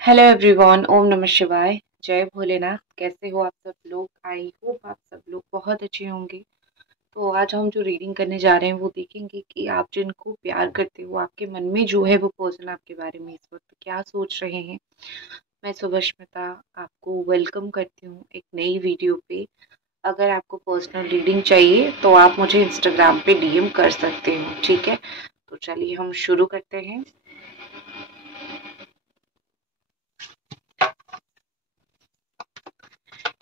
Hello everyone, ओम नमः शिवाय। जय भोलेनाथ। कैसे हो आप सब लोग? आई होप आप सब लोग बहुत अच्छे होंगे। तो आज हम जो रीडिंग करने जा रहे हैं वो देखेंगे कि आप जिनको प्यार करते हो, आपके मन में जो है वो पर्सन आपके बारे में इस वक्त क्या सोच रहे हैं। मैं सुभष्मिता आपको वेलकम करती हूँ एक नई वीडियो पे। अगर आपको पर्सनल रीडिंग चाहिए तो आप मुझे इंस्टाग्राम पे डीएम कर सकते हो, ठीक है? तो चलिए हम शुरू करते हैं।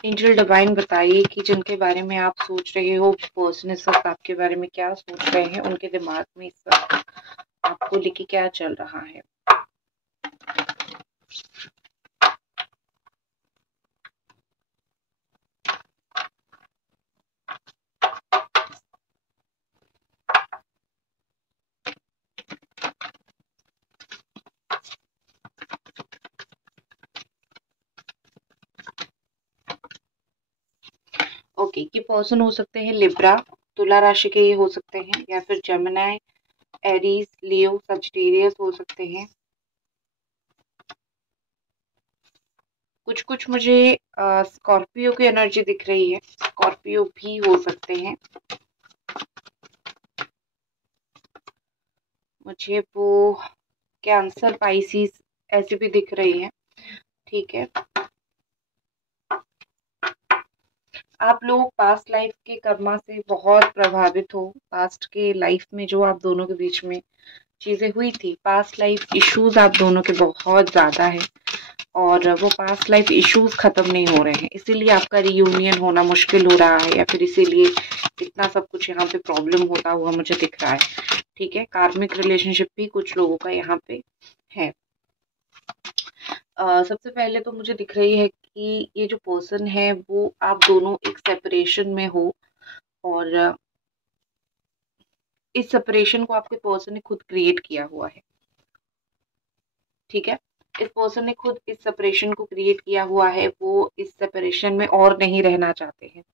एंजल डिवाइन बताइए कि जिनके बारे में आप सोच रहे हो, पर्सन इस वक्त आपके बारे में क्या सोच रहे हैं, उनके दिमाग में इस वक्त आपको लेके क्या चल रहा है। ओके, ये पर्सन हो सकते हैं लिब्रा, तुला राशि के ये हो सकते हैं, या फिर जेमिनी, एरीज, लियो, सजिटेरियस हो सकते हैं। कुछ कुछ मुझे स्कॉर्पियो की एनर्जी दिख रही है, स्कॉर्पियो भी हो सकते हैं। मुझे वो कैंसर, पाइसिस ऐसे भी दिख रही है, ठीक है। आप लोग पास्ट लाइफ के कर्मा से बहुत प्रभावित हो। पास्ट के लाइफ में जो आप दोनों के बीच में चीजें हुई थी, पास्ट लाइफ इश्यूज आप दोनों के बहुत ज्यादा है, और वो पास्ट लाइफ इश्यूज खत्म नहीं हो रहे हैं, इसीलिए आपका रियूनियन होना मुश्किल हो रहा है, या फिर इसीलिए इतना सब कुछ यहाँ पे प्रॉब्लम होता हुआ मुझे दिख रहा है, ठीक है। कार्मिक रिलेशनशिप भी कुछ लोगों का यहाँ पे है। सबसे पहले तो मुझे दिख रही है कि ये जो पर्सन है वो आप दोनों एक सेपरेशन में हो, और इस सेपरेशन को आपके पर्सन ने खुद क्रिएट किया हुआ है, ठीक है। इस पर्सन ने खुद इस सेपरेशन को क्रिएट किया हुआ है। वो इस सेपरेशन में और नहीं रहना चाहते हैं,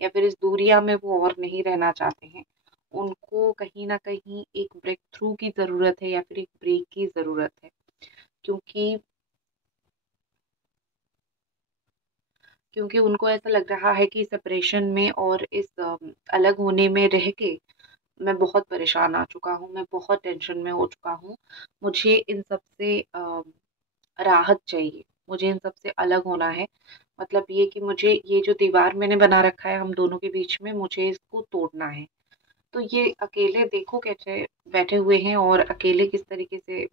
या फिर इस दूरिया में वो और नहीं रहना चाहते हैं। उनको कहीं ना कहीं एक ब्रेक थ्रू की जरूरत है, या फिर एक ब्रेक की जरूरत है, क्योंकि क्योंकि उनको ऐसा लग रहा है कि सेपरेशन में और इस अलग होने में रह के मैं बहुत परेशान आ चुका हूँ, मैं बहुत टेंशन में हो चुका हूँ। मुझे इन सब से राहत चाहिए, मुझे इन सब से अलग होना है। मतलब ये कि मुझे ये जो दीवार मैंने बना रखा है हम दोनों के बीच में, मुझे इसको तोड़ना है। तो ये अकेले देखो कैसे बैठे हुए हैं, और अकेले किस तरीके से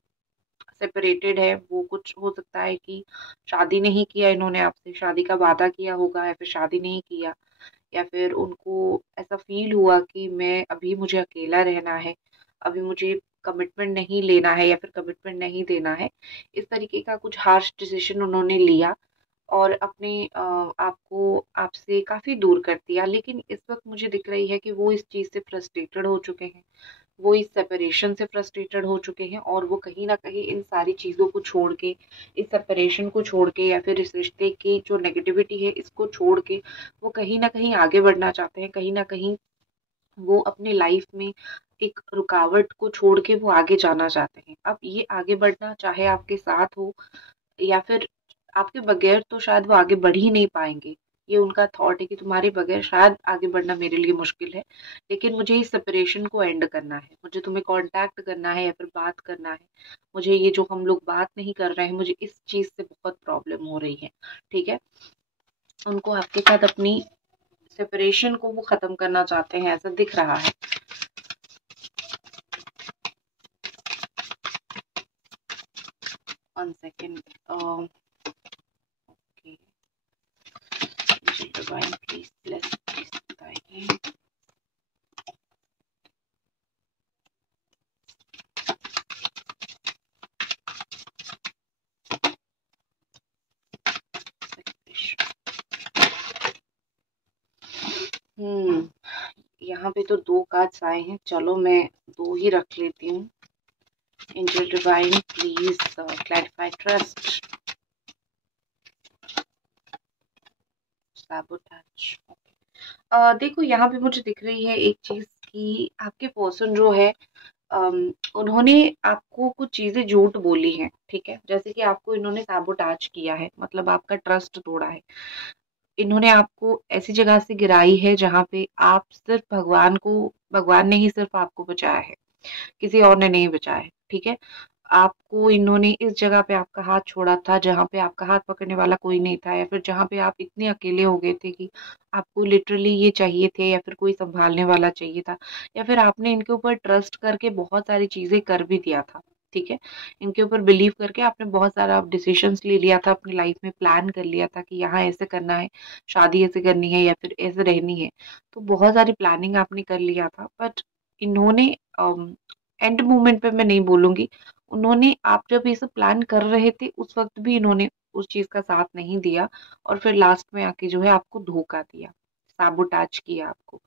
सेपरेटेड है। वो कुछ हो सकता है कि शादी नहीं किया इन्होंने आपसे, शादी का वादा किया होगा, या फिर शादी नहीं किया, या फिर उनको ऐसा फील हुआ कि मैं अभी मुझे अकेला रहना है, अभी मुझे कमिटमेंट नहीं लेना है, या फिर कमिटमेंट नहीं देना है। इस तरीके का कुछ हार्श डिसीजन उन्होंने लिया, और अपने आप को आपसे काफ़ी दूर कर दिया। लेकिन इस वक्त मुझे दिख रही है कि वो इस चीज़ से फ्रस्ट्रेटेड हो चुके हैं, वो इस सेपरेशन से फ्रस्ट्रेटेड हो चुके हैं, और वो कहीं न कहीं इन सारी चीज़ों को छोड़ के, इस सेपरेशन को छोड़ के, या फिर इस रिश्ते की जो नेगेटिविटी है इसको छोड़ के, वो कहीं न कहीं आगे बढ़ना चाहते हैं। कहीं न कहीं वो अपनी लाइफ में एक रुकावट को छोड़ के वो आगे जाना चाहते हैं। अब ये आगे बढ़ना चाहे आपके साथ हो, या फिर आपके बगैर तो शायद वो आगे बढ़ ही नहीं पाएँगे। ये उनका थॉट है कि तुम्हारे बगैर शायद आगे बढ़ना मेरे लिए मुश्किल है, लेकिन मुझे इस सेपरेशन को एंड करना है। मुझे तुम्हें कॉन्टैक्ट करना है, या फिर बात करना है। मुझे ये जो हम लोग बात नहीं कर रहे हैं, मुझे इस चीज़ से बहुत प्रॉब्लम हो रही है, ठीक है? उनको आपके साथ अपनी सेपरेशन को वो ख़त्म करना चाहते हैं, ऐसा दिख रहा है। 1 सेकंड। ओके, मुझे डिवाइन प्लीज़ ब्लेस प्लीज़ बताइए। हुँ। यहाँ पे तो 2 कार्ड्स आए हैं, चलो मैं 2 ही रख लेती हूँ। Angel divine please clarify trust sabotage. देखो यहाँ पे मुझे दिख रही है एक चीज कि आपके पर्सन जो है उन्होंने आपको कुछ चीज़ें झूठ बोली हैं, ठीक है? जैसे कि आपको इन्होंने सैबोटाज किया है, मतलब आपका ट्रस्ट तोड़ा है। इन्होंने आपको ऐसी जगह से गिराई है जहाँ पे आप सिर्फ़ भगवान ने ही सिर्फ़ आपको बचाया है, किसी और ने नहीं बचाया है, ठीक है? आपको इन्होंने इस जगह पे आपका हाथ छोड़ा था जहाँ पे आपका हाथ पकड़ने वाला कोई नहीं था, या फिर जहाँ पे आप इतने अकेले हो गए थे कि आपको लिटरली ये चाहिए थे, या फिर कोई सँभालने वाला चाहिए था, या फिर आपने इनके ऊपर ट्रस्ट करके बहुत सारी चीज़ें कर भी दिया था, ठीक है? इनके ऊपर बिलीव करके आपने बहुत सारा डिसीज़न्स ले लिया था, अपनी लाइफ़ में प्लान कर लिया था कि यहाँ ऐसे करना है, शादी ऐसे करनी है या फिर ऐसे रहनी है। तो बहुत सारी प्लानिंग आपने कर लिया था, बट इन्होंने एंड मोमेंट पे मैं नहीं बोलूँगी, उन्होंने आप जब ये सब प्लान कर रहे थे उस वक़्त भी इन्होंने उस चीज़ का साथ नहीं दिया, और फिर लास्ट में आके जो है आपको धोखा दिया, सैबोटाज किया आपको।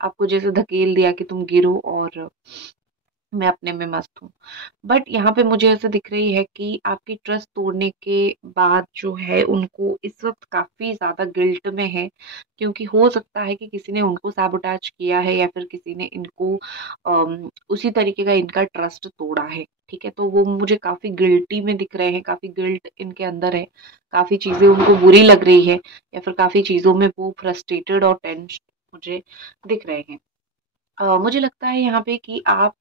आपको जैसे धकेल दिया कि तुम गिरो और मैं अपने में मस्त हूँ। बट यहाँ पे मुझे ऐसा दिख रही है कि आपकी ट्रस्ट तोड़ने के बाद जो है उनको इस वक़्त काफ़ी ज़्यादा गिल्ट में है, क्योंकि हो सकता है कि किसी ने उनको सैबोटाज किया है, या फिर किसी ने इनको उसी तरीके का इनका ट्रस्ट तोड़ा है, ठीक है? तो वो मुझे काफ़ी गिल्टी में दिख रहे हैं, काफ़ी गिल्ट इनके अंदर है, काफ़ी चीज़ें उनको बुरी लग रही है, या फिर काफ़ी चीज़ों में वो फ्रस्ट्रेटेड और टेंस्ड मुझे दिख रहे हैं। मुझे लगता है यहाँ पे कि आप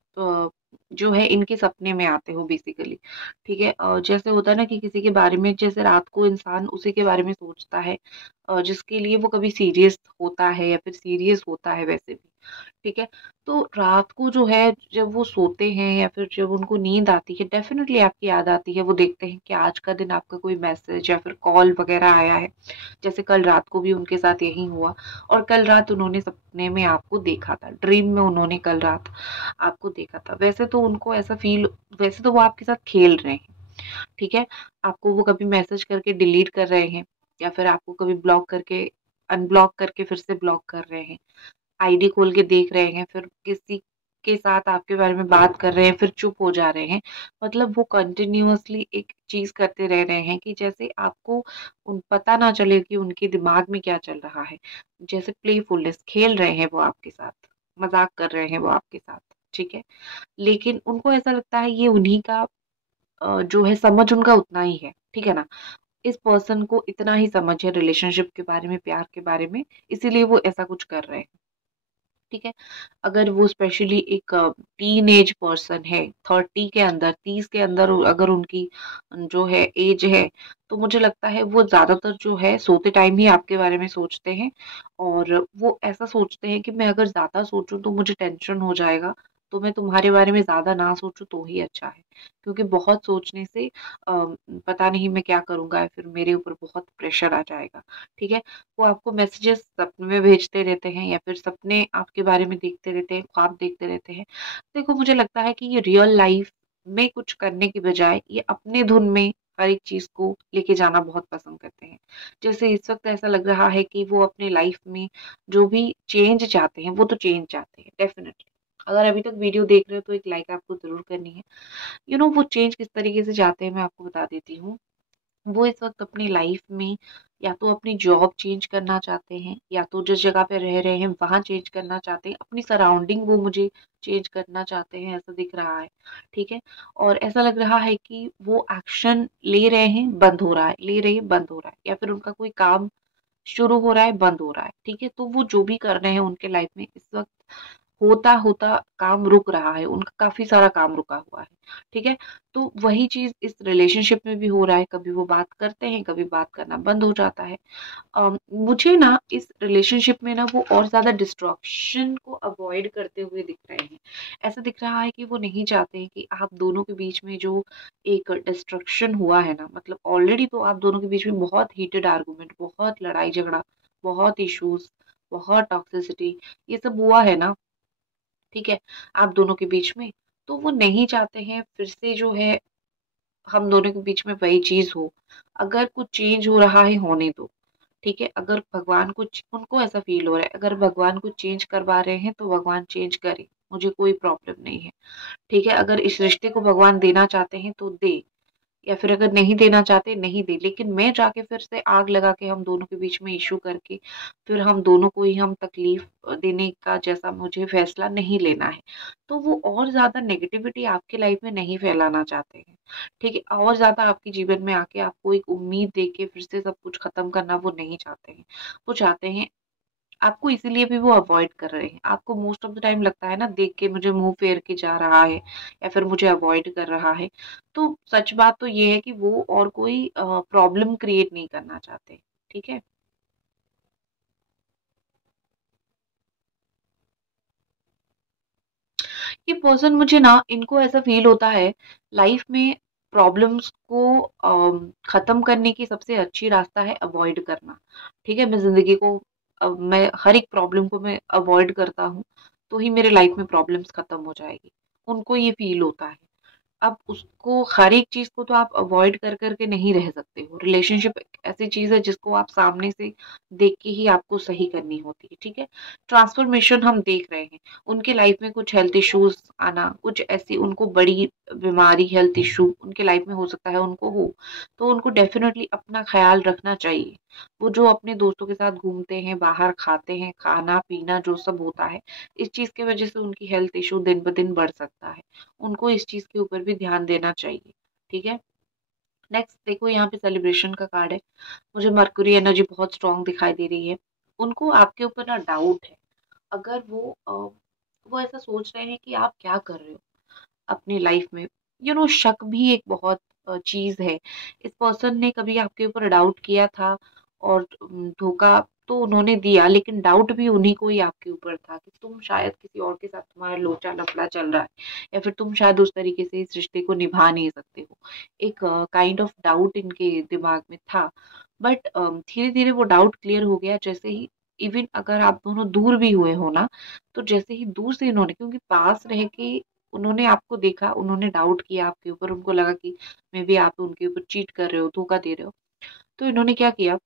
जो है इनके सपने में आते हो बेसिकली, ठीक है? जैसे होता है ना कि किसी के बारे में जैसे रात को इंसान उसी के बारे में सोचता है, जिसके लिए वो कभी सीरियस होता है या फिर सीरियस होता है वैसे भी, ठीक है? तो रात को जो है जब वो सोते हैं या फिर जब उनको नींद आती है, डेफ़िनेटली आपकी याद आती है। वो देखते हैं कि आज का दिन आपका कोई मैसेज या फिर कॉल वग़ैरह आया है। जैसे कल रात को भी उनके साथ यही हुआ, और कल रात उन्होंने सपने में आपको देखा था, ड्रीम में उन्होंने कल रात आपको देखा था। वैसे तो वो आपके साथ खेल रहे हैं, ठीक है? आपको वो कभी मैसेज करके डिलीट कर रहे हैं, या फिर आपको कभी ब्लॉक करके अनब्लॉक करके फिर से ब्लॉक कर रहे हैं। आईडी खोल के देख रहे हैं, फिर किसी के साथ आपके बारे में बात कर रहे हैं, फिर चुप हो जा रहे हैं। मतलब वो कंटिन्यूअसली एक चीज़ करते रह रहे हैं कि जैसे आपको उन पता ना चले कि उनके दिमाग में क्या चल रहा है। जैसे प्लेफुलनेस खेल रहे हैं वो आपके साथ, मज़ाक कर रहे हैं वो आपके साथ, ठीक है? लेकिन उनको ऐसा लगता है ये उन्हीं का जो है समझ उनका उतना ही है, ठीक है ना? इस पर्सन को इतना ही समझ है रिलेशनशिप के बारे में, प्यार के बारे में, इसीलिए वो ऐसा कुछ कर रहे हैं। ठीक है? अगर वो स्पेशली एक टीनेज पर्सन है, 30 के अंदर, 30 के अंदर अगर उनकी जो है एज है, तो मुझे लगता है वो ज़्यादातर जो है सोते टाइम ही आपके बारे में सोचते हैं, और वो ऐसा सोचते हैं कि मैं अगर ज़्यादा सोचूँ तो मुझे टेंशन हो जाएगा, तो मैं तुम्हारे बारे में ज़्यादा ना सोचूँ तो ही अच्छा है। क्योंकि बहुत सोचने से पता नहीं मैं क्या करूँगा, या फिर मेरे ऊपर बहुत प्रेशर आ जाएगा, ठीक है? वो आपको मैसेजेस सपने में भेजते रहते हैं, या फिर सपने आपके बारे में देखते रहते हैं, ख्वाब देखते रहते हैं। देखो, मुझे लगता है कि ये रियल लाइफ में कुछ करने की बजाय ये अपने धुन में हर एक चीज़ को लेके जाना बहुत पसंद करते हैं। जैसे इस वक़्त ऐसा लग रहा है कि वो अपने लाइफ में जो भी चेंज चाहते हैं, वो तो चेंज चाहते हैं डेफ़िनिटली। अगर अभी तक वीडियो देख रहे हो तो एक लाइक आपको ज़रूर करनी है। वो चेंज किस तरीके से चाहते हैं मैं आपको बता देती हूँ। वो इस वक़्त अपनी लाइफ में या तो अपनी जॉब चेंज करना चाहते हैं, या तो जिस जगह पे रह रहे हैं वहाँ चेंज करना चाहते हैं, अपनी सराउंडिंग वो मुझे चेंज करना चाहते हैं, ऐसा दिख रहा है, ठीक है? और ऐसा लग रहा है कि वो एक्शन ले रहे हैं, बंद हो रहा है, ले रहे हैं, बंद हो रहा है, या फिर उनका कोई काम शुरू हो रहा है, बंद हो रहा है, ठीक है? तो वो जो भी कर रहे हैं उनके लाइफ में इस वक़्त होता-होता काम रुक रहा है, उनका काफ़ी सारा काम रुका हुआ है, ठीक है? तो वही चीज़ इस रिलेशनशिप में भी हो रहा है, कभी वो बात करते हैं, कभी बात करना बंद हो जाता है। मुझे ना इस रिलेशनशिप में ना वो और ज़्यादा डिस्ट्रैक्शन को अवॉइड करते हुए दिख रहे हैं। ऐसा दिख रहा है कि वो नहीं चाहते हैं कि आप दोनों के बीच में जो एक डिस्ट्रैक्शन हुआ है ना, मतलब ऑलरेडी तो आप दोनों के बीच में बहुत हीटेड आर्गुमेंट, बहुत लड़ाई-झगड़ा, बहुत इश्यूज़, बहुत टॉक्सिसिटी, ये सब हुआ है ना, ठीक है? आप दोनों के बीच में, तो वो नहीं चाहते हैं फिर से जो है हम दोनों के बीच में वही चीज़ हो। अगर कुछ चेंज हो रहा है, होने दो, ठीक है? अगर भगवान कुछ उनको ऐसा फ़ील हो रहा है, अगर भगवान कुछ चेंज करवा रहे हैं तो भगवान चेंज करें, मुझे कोई प्रॉब्लम नहीं है, ठीक है? अगर इस रिश्ते को भगवान देना चाहते हैं तो दें, या फिर अगर नहीं देना चाहते नहीं दे, लेकिन मैं जाके फिर से आग लगा के हम दोनों के बीच में इश्यू करके फिर हम दोनों को ही हम तकलीफ देने का जैसा मुझे फैसला नहीं लेना है। तो वो और ज़्यादा नेगेटिविटी आपके लाइफ में नहीं फैलाना चाहते हैं, ठीक है? और ज़्यादा आपके जीवन में आके आपको एक उम्मीद देके फिर से सब कुछ खत्म करना वो नहीं चाहते हैं। वो चाहते हैं आपको, इसीलिए भी वो अवॉइड कर रहे हैं। आपको मोस्ट ऑफ द टाइम लगता है ना देख के मुझे मुँह फेर के जा रहा है या फिर मुझे अवॉइड कर रहा है। तो सच बात तो ये है कि वो और कोई प्रॉब्लम क्रिएट नहीं करना चाहते। ठीक है? ये पर्सन मुझे ना इनको ऐसा फ़ील होता है लाइफ में प्रॉब्लम्स को ख़त्म करने की सबसे अच्छी रास्ता है अवॉइड करना। ठीक है? मैं ज़िंदगी को मैं हर एक प्रॉब्लम को मैं अवॉइड करता हूँ, तो ही मेरे लाइफ में प्रॉब्लम्स ख़त्म हो जाएगी। उनको ये फ़ील होता है। अब उसको हर एक चीज़ को तो आप अवॉइड कर के नहीं रह सकते हो। रिलेशनशिप एक ऐसी चीज़ है जिसको आप सामने से देख के ही आपको सही करनी होती है, ठीक है? ट्रांसफ़ॉर्मेशन हम देख रहे हैं। उनके लाइफ़ में कुछ हेल्थ इश्यूज़ आना, कुछ ऐसी उनको बड़ी बीमारी हेल्थ इश्यू उनके लाइफ़ में हो सकता है उनको हो, तो उनको डेफ़िनेटली अपना ख़्याल रखना चाहिए। वो जो अपने दोस्तों के साथ घूमते हैं, बाहर खाते हैं, खाना-पीना जो सब होता है, इस चीज़ की वज़ह से उनकी हेल्थ इश्यू दिन-ब-दिन बढ़ सकता है। उनको इस चीज़ के ऊपर भी ध्यान देना चाहिए, ठीक है? नेक्स्ट देखो यहाँ पे सेलिब्रेशन का कार्ड है। मुझे मर्क्यूरी एनर्जी बहुत स्ट्रॉन्ग दिखाई दे रही है। उनको आपके ऊपर ना डाउट है। अगर वो ऐसा सोच रहे हैं कि आप क्या कर रहे हो अपनी लाइफ में। शक भी एक बहुत चीज़ है। इस पर्सन ने कभी आपके ऊपर डाउट किया था और धोखा तो उन्होंने दिया, लेकिन डाउट भी उन्हीं को ही आपके ऊपर था कि तुम शायद किसी और के साथ तुम्हारा लोचा लफड़ा चल रहा है या फिर तुम शायद उस तरीके से इस रिश्ते को निभा नहीं सकते हो। एक काइंड ऑफ डाउट इनके दिमाग में था, बट धीरे-धीरे वो डाउट क्लियर हो गया जैसे ही इवन अगर आप दोनों दूर भी हुए हो ना, तो जैसे ही दूर से इन्होंने क्योंकि पास रह के उन्होंने आपको देखा, उन्होंने डाउट किया आपके ऊपर, उनको लगा कि मे बी आप उनके ऊपर चीट कर रहे हो, धोखा दे रहे हो। तो इन्होंने क्या किया,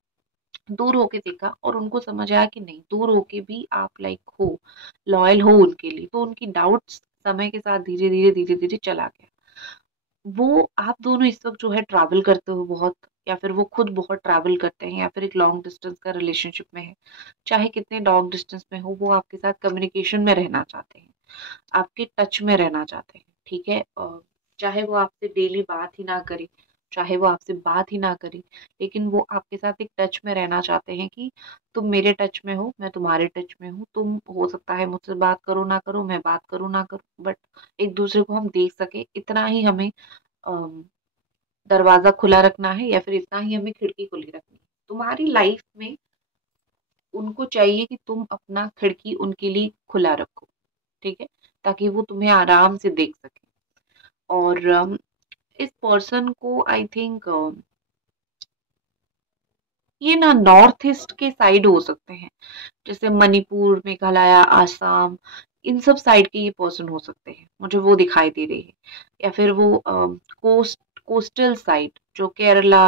दूर होके देखा और उनको समझ आया कि नहीं, दूर होके भी आप लाइक हो, लॉयल हो उनके लिए। तो उनकी डाउट्स समय के साथ धीरे-धीरे चला गया। वो आप दोनों इस वक़्त जो है ट्रैवल करते हो बहुत, या फिर वो खुद बहुत ट्रैवल करते हैं या फिर एक लॉन्ग डिस्टेंस का रिलेशनशिप में है। चाहे कितने लॉन्ग डिस्टेंस में हो, वो आपके साथ कम्युनिकेशन में रहना चाहते हैं। आपके टच में रहना चाहते हैं, ठीक है? चाहे वो आपसे डेली बात ही ना करें, चाहे वो आपसे बात ही ना करें, लेकिन वो आपके साथ एक टच में रहना चाहते हैं कि तुम मेरे टच में हो, मैं तुम्हारे टच में हूँ। तुम हो सकता है मुझसे बात करो ना करो, मैं बात करूँ ना करूँ, बट एक-दूसरे को हम देख सकें, इतना ही हमें अम, दरवाज़ा खुला रखना है या फिर इतना ही हमें खिड़की खुली रखनी है। तुम्हारी लाइफ में उनको चाहिए कि तुम अपना खिड़की उनके लिए खुला रखो, ठीक है? ताकि वो तुम्हें आराम से देख सकें। और इस पर्सन को आई थिंक ये ना नॉर्थ ईस्ट के साइड हो सकते हैं, जैसे मणिपुर, मेघालय, आसाम, इन सब साइड के ये पर्सन हो सकते हैं, मुझे वो दिखाई दे रही है। या फिर वो कोस्टल साइड जो केरला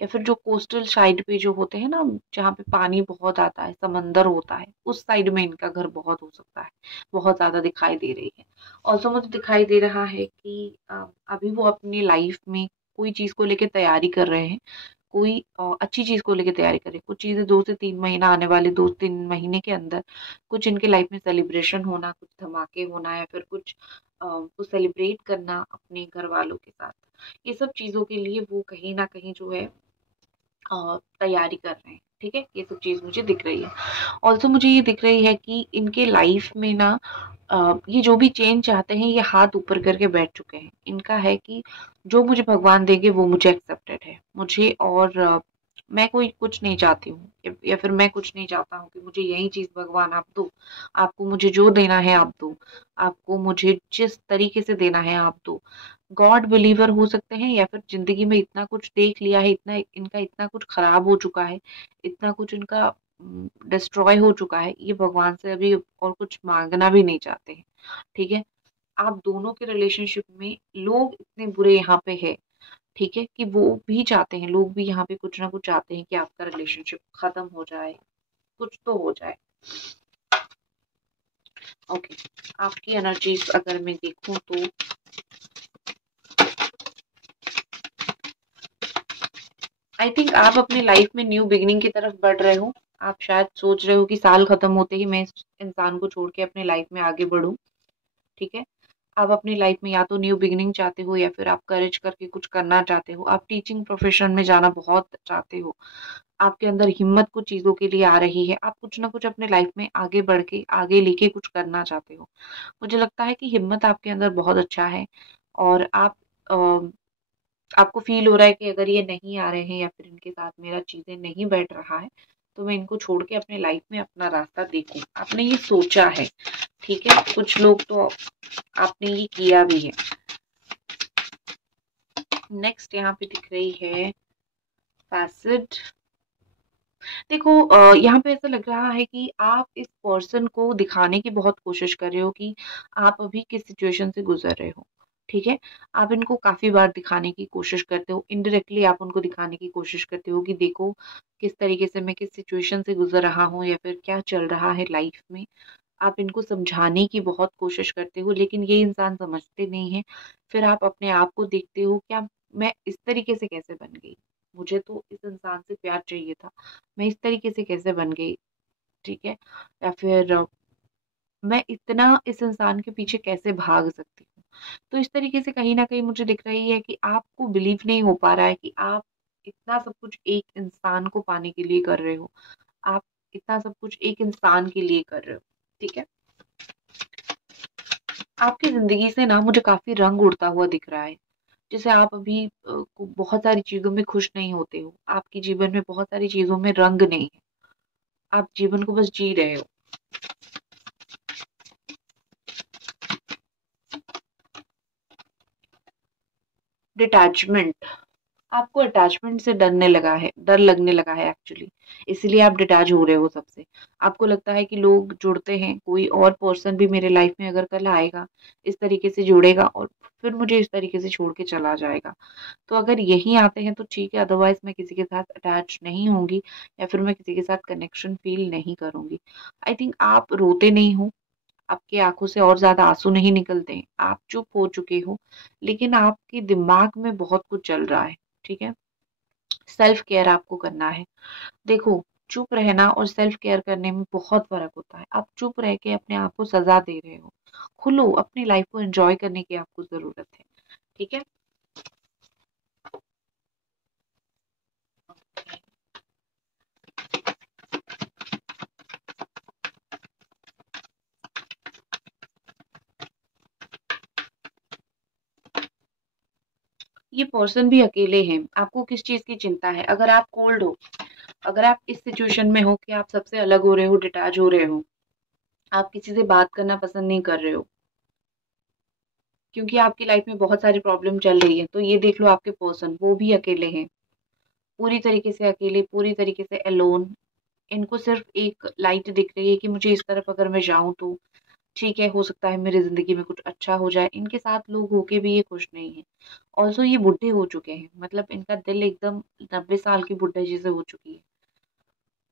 या फिर जो कोस्टल साइड पे जो होते हैं ना, जहाँ पे पानी बहुत आता है, समंदर होता है, उस साइड में इनका घर बहुत हो सकता है, बहुत ज़्यादा दिखाई दे रही है। ऑल्सो मुझे दिखाई दे रहा है कि अभी वो अपनी लाइफ में कोई चीज़ को लेके तैयारी कर रहे हैं, कोई अच्छी चीज़ को लेके तैयारी करें। कुछ चीज़ें 2 से 3 महीना आने वाले 2-3 महीने के अंदर कुछ इनके लाइफ में सेलिब्रेशन होना, कुछ धमाके होना या फिर कुछ सेलिब्रेट करना अपने घरवालों के साथ। ये सब चीज़ों के लिए वो कहीं न कहीं जो है तैयारी कर रहे हैं, ठीक है? ये सब चीज़ मुझे दिख रही है। ऑल्सो मुझे ये दिख रही है कि इनके लाइफ में ना ये जो भी चेंज चाहते हैं, ये हाथ ऊपर करके बैठ चुके हैं। इनका है कि जो मुझे भगवान देंगे वो मुझे एक्सेप्टेड है। मुझे और मैं कोई कुछ नहीं चाहती हूँ या फिर मैं कुछ नहीं चाहता हूँ कि मुझे यही चीज़ भगवान आप दो। आपको मुझे जो देना है आप दो। आपको मुझे जिस तरीके से देना है आप दो। गॉड बिलीवर हो सकते हैं या फिर ज़िंदगी में इतना कुछ देख लिया है, इतना कुछ खराब हो चुका है, इतना कुछ इनका डिस्ट्रॉय हो चुका है, ये भगवान से अभी और कुछ माँगना भी नहीं चाहते हैं, ठीक है? आप दोनों के रिलेशनशिप में लोग इतने बुरे यहाँ पे हैं, ठीक है? कि वो भी चाहते हैं, लोग भी यहाँ पे कुछ ना कुछ चाहते हैं कि आपका रिलेशनशिप खत्म हो जाए, कुछ तो हो जाए। ओके, आपकी एनर्जीज़ अगर मैं देखूँ तो आई थिंक आप अपनी लाइफ में न्यू बिगिनिंग की तरफ बढ़ रहे हो। आप शायद सोच रहे हो कि साल खत्म होते ही मैं इस इंसान को छोड़ के अपनी लाइफ में आगे बढ़ूं। ठीक है, आप अपनी लाइफ में या तो न्यू बिगिनिंग चाहते हो या फिर आप करेज करके कुछ करना चाहते हो। आप टीचिंग प्रोफेशन में जाना बहुत चाहते हो। आपके अंदर हिम्मत कुछ चीज़ों के लिए आ रही है। आप कुछ ना कुछ अपने लाइफ में आगे बढ़ के आगे लेके कुछ करना चाहते हो। मुझे लगता है कि हिम्मत आपके अंदर बहुत अच्छा है और आपको फ़ील हो रहा है कि अगर ये नहीं आ रहे हैं या फिर इनके साथ मेरा चीज़ें नहीं बैठ रहा है, तो मैं इनको छोड़ के अपने लाइफ में अपना रास्ता देखूँ। आपने ये सोचा है, ठीक है? कुछ लोग तो आपने ये किया भी है। नेक्स्ट यहाँ पे दिख रही है फैसिड। देखो यहाँ पे ऐसा लग रहा है कि आप इस पर्सन को दिखाने की बहुत कोशिश कर रहे हो कि आप अभी किस सिचुएशन से गुजर रहे हो। ठीक है, आप इनको काफी बार दिखाने की कोशिश करते हो, इनडायरेक्टली आप उनको दिखाने की कोशिश करते हो कि देखो किस तरीके से मैं किस सिचुएशन से गुजर रहा हूँ या फिर क्या चल रहा है लाइफ में। आप इनको समझाने की बहुत कोशिश करते हो लेकिन ये इंसान समझते नहीं है। फिर आप अपने आप को देखते हो, क्या मैं इस तरीके से कैसे बन गई, मुझे तो इस इंसान से प्यार चाहिए था, मैं इस तरीके से कैसे बन गई। ठीक है, या फिर मैं इतना इस इंसान के पीछे कैसे भाग सकती हूँ। तो इस तरीके से कहीं ना कहीं मुझे दिख रही है कि आपको बिलीव नहीं हो पा रहा है कि आप इतना सब कुछ एक इंसान को पाने के लिए कर रहे हो। आप इतना सब कुछ एक इंसान के लिए कर रहे हो। ठीक है, आपकी ज़िंदगी से ना मुझे काफ़ी रंग उड़ता हुआ दिख रहा है। जैसे आप अभी बहुत सारी चीज़ों में खुश नहीं होते हो। आपके जीवन में बहुत सारी चीज़ों में रंग नहीं है। आप जीवन को बस जी रहे हो। डिटैचमेंट, आपको अटैचमेंट से डर लगने लगा है एक्चुअली। इसीलिए आप डिटैच हो रहे हो सबसे। आपको लगता है कि लोग जुड़ते हैं, कोई और पर्सन भी मेरे लाइफ में अगर कल आएगा, इस तरीके से जुड़ेगा और फिर मुझे इस तरीके से छोड़ के चला जाएगा। तो अगर यही आते हैं तो ठीक है, अदरवाइज़ मैं किसी के साथ अटैच नहीं होंगी या फिर मैं किसी के साथ कनेक्शन फ़ील नहीं करूँगी। आई थिंक आप रोते नहीं हो, आपकी आँखों से और ज़्यादा आँसू नहीं निकलते हैं, आप चुप हो चुके हो, लेकिन आपके दिमाग में बहुत कुछ चल रहा है, ठीक है? सेल्फ केयर आपको करना है। देखो, चुप रहना और सेल्फ केयर करने में बहुत फ़र्क होता है। आप चुप रह के अपने आप को सज़ा दे रहे हो। खुलो, अपनी लाइफ़ को एन्जॉय करने की आपको ज़रूरत है, ठीक है? ये पर्सन भी अकेले हैं, आपको किस चीज़ की चिंता है? अगर आप कोल्ड हो, अगर आप इस सिचुएशन में हो कि आप सबसे अलग हो रहे हो, डिटैच हो रहे हो, आप किसी से बात करना पसंद नहीं कर रहे हो, क्योंकि आपकी लाइफ में बहुत सारी प्रॉब्लम चल रही है, तो ये देख लो आपके पर्सन, वो भी अकेले हैं, पूरी तरीके से अकेले, पूरी तरीके से अलोन। इनको सिर्फ एक लाइट दिख रही है कि मुझे इस तरफ अगर मैं जाऊँ तो ठीक है, हो सकता है मेरी ज़िंदगी में कुछ अच्छा हो जाए। इनके साथ लोग होके भी ये खुश नहीं हैं। ऑल्सो ये बुड्ढे हो चुके हैं, मतलब इनका दिल एकदम 90 साल की बुड्ढे जैसे हो चुकी है।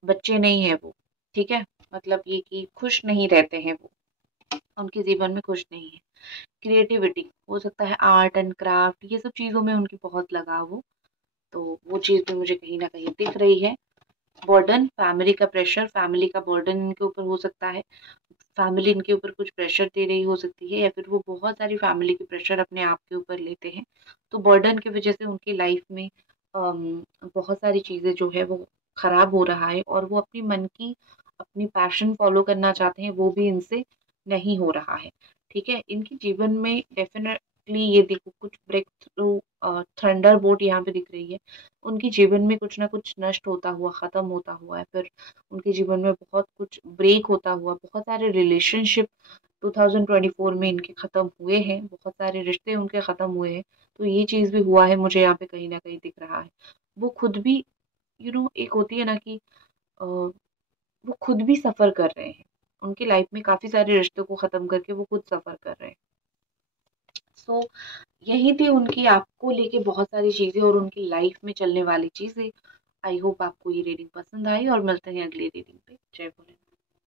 बच्चे नहीं है वो, ठीक है? मतलब ये कि खुश नहीं रहते हैं वो, उनके जीवन में खुश नहीं है। क्रिएटिविटी, हो सकता है आर्ट एंड क्राफ्ट, ये सब चीज़ों में उनकी बहुत लगाव हो, तो वो चीज़ भी मुझे कहीं न कहीं दिख रही है। बर्डन, फैमिली का प्रेशर, फैमिली का बर्डन इनके ऊपर हो सकता है। फैमिली इनके ऊपर कुछ प्रेशर दे रही हो सकती है या फिर वो बहुत सारी फैमिली की प्रेशर अपने आप के ऊपर लेते हैं। तो बर्डन की वजह से उनकी लाइफ में बहुत सारी चीज़ें जो है वो खराब हो रहा है और वो अपनी मन की अपनी पैशन फॉलो करना चाहते हैं, वो भी इनसे नहीं हो रहा है। ठीक है, इनके जीवन में डेफिनेटली ये देखो कुछ ब्रेक थ्रू थंडर बोल्ट यहाँ पे दिख रही है। उनके जीवन में कुछ ना कुछ नष्ट होता हुआ, ख़त्म होता हुआ है, फिर उनके जीवन में बहुत कुछ ब्रेक होता हुआ, बहुत सारे रिलेशनशिप 2024 में इनके ख़त्म हुए हैं, बहुत सारे रिश्ते उनके ख़त्म हुए हैं। तो ये चीज़ भी हुआ है, मुझे यहाँ पे कहीं न कहीं दिख रहा है। वो खुद भी एक होती है ना कि वो खुद भी सफ़र कर रहे हैं। उनकी लाइफ में काफ़ी सारे रिश्तों को ख़त्म करके वो खुद सफ़र कर रहे हैं। सो यही थी उनकी आपको लेके बहुत सारी चीज़ें और उनकी लाइफ में चलने वाली चीज़ें। आई होप आपको ये रीडिंग पसंद आई और मिलते हैं अगली रीडिंग पे। जय भोलेनाथ।